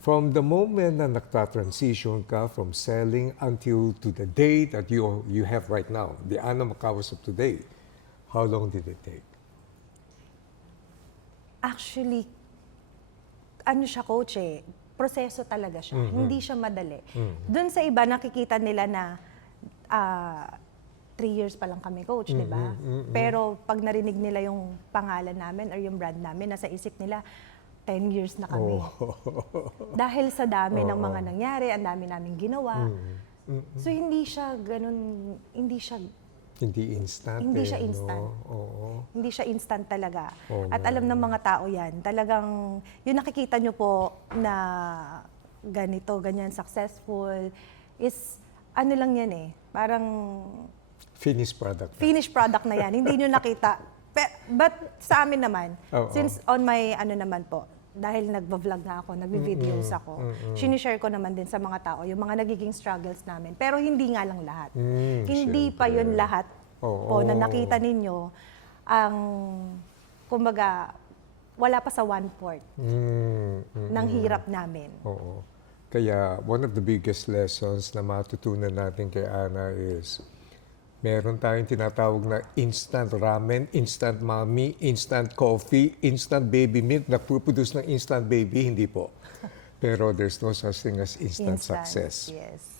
From the moment na nagta-transition ka from selling until to the day that you have right now, the Ana Macawas of today, how long did it take? Actually, ano siya, coach eh, proseso talaga siya. Hindi siya madali. Doon sa iba, nakikita nila na 3 years pa lang kami, coach, di ba? Pero pag narinig nila yung pangalan namin or yung brand namin, nasa isip nila, 10 years na kami. Dahil sa dami ng mga nangyari, ang dami naming ginawa. So hindi siya ganun, hindi siya Instant. Hindi siya instant. No? Oo. Hindi siya instant talaga. Oo At nga. alam ng mga tao yan, talagang yung nakikita nyo po na ganito, ganyan, successful, is ano lang yan eh, parang Finished product. finished product na yan. Hindi nyo nakita. But sa amin naman, Oo. since on my ano naman po, dahil nagba-vlog nga ako, nagbi-videos ako, sinishare ko naman din sa mga tao yung mga nagiging struggles namin. Pero hindi nga lang lahat. Hindi pa yun lahat po na nakita ninyo ang, kumbaga, wala pa sa 1/4 ng hirap namin. Oo. Kaya one of the biggest lessons na matutunan natin kay Ana is meron tayong tinatawag na instant ramen, instant mommy, instant coffee, instant baby milk. Nagpuproduce ng instant baby, hindi po. Pero there's no such thing as instant success. Yes.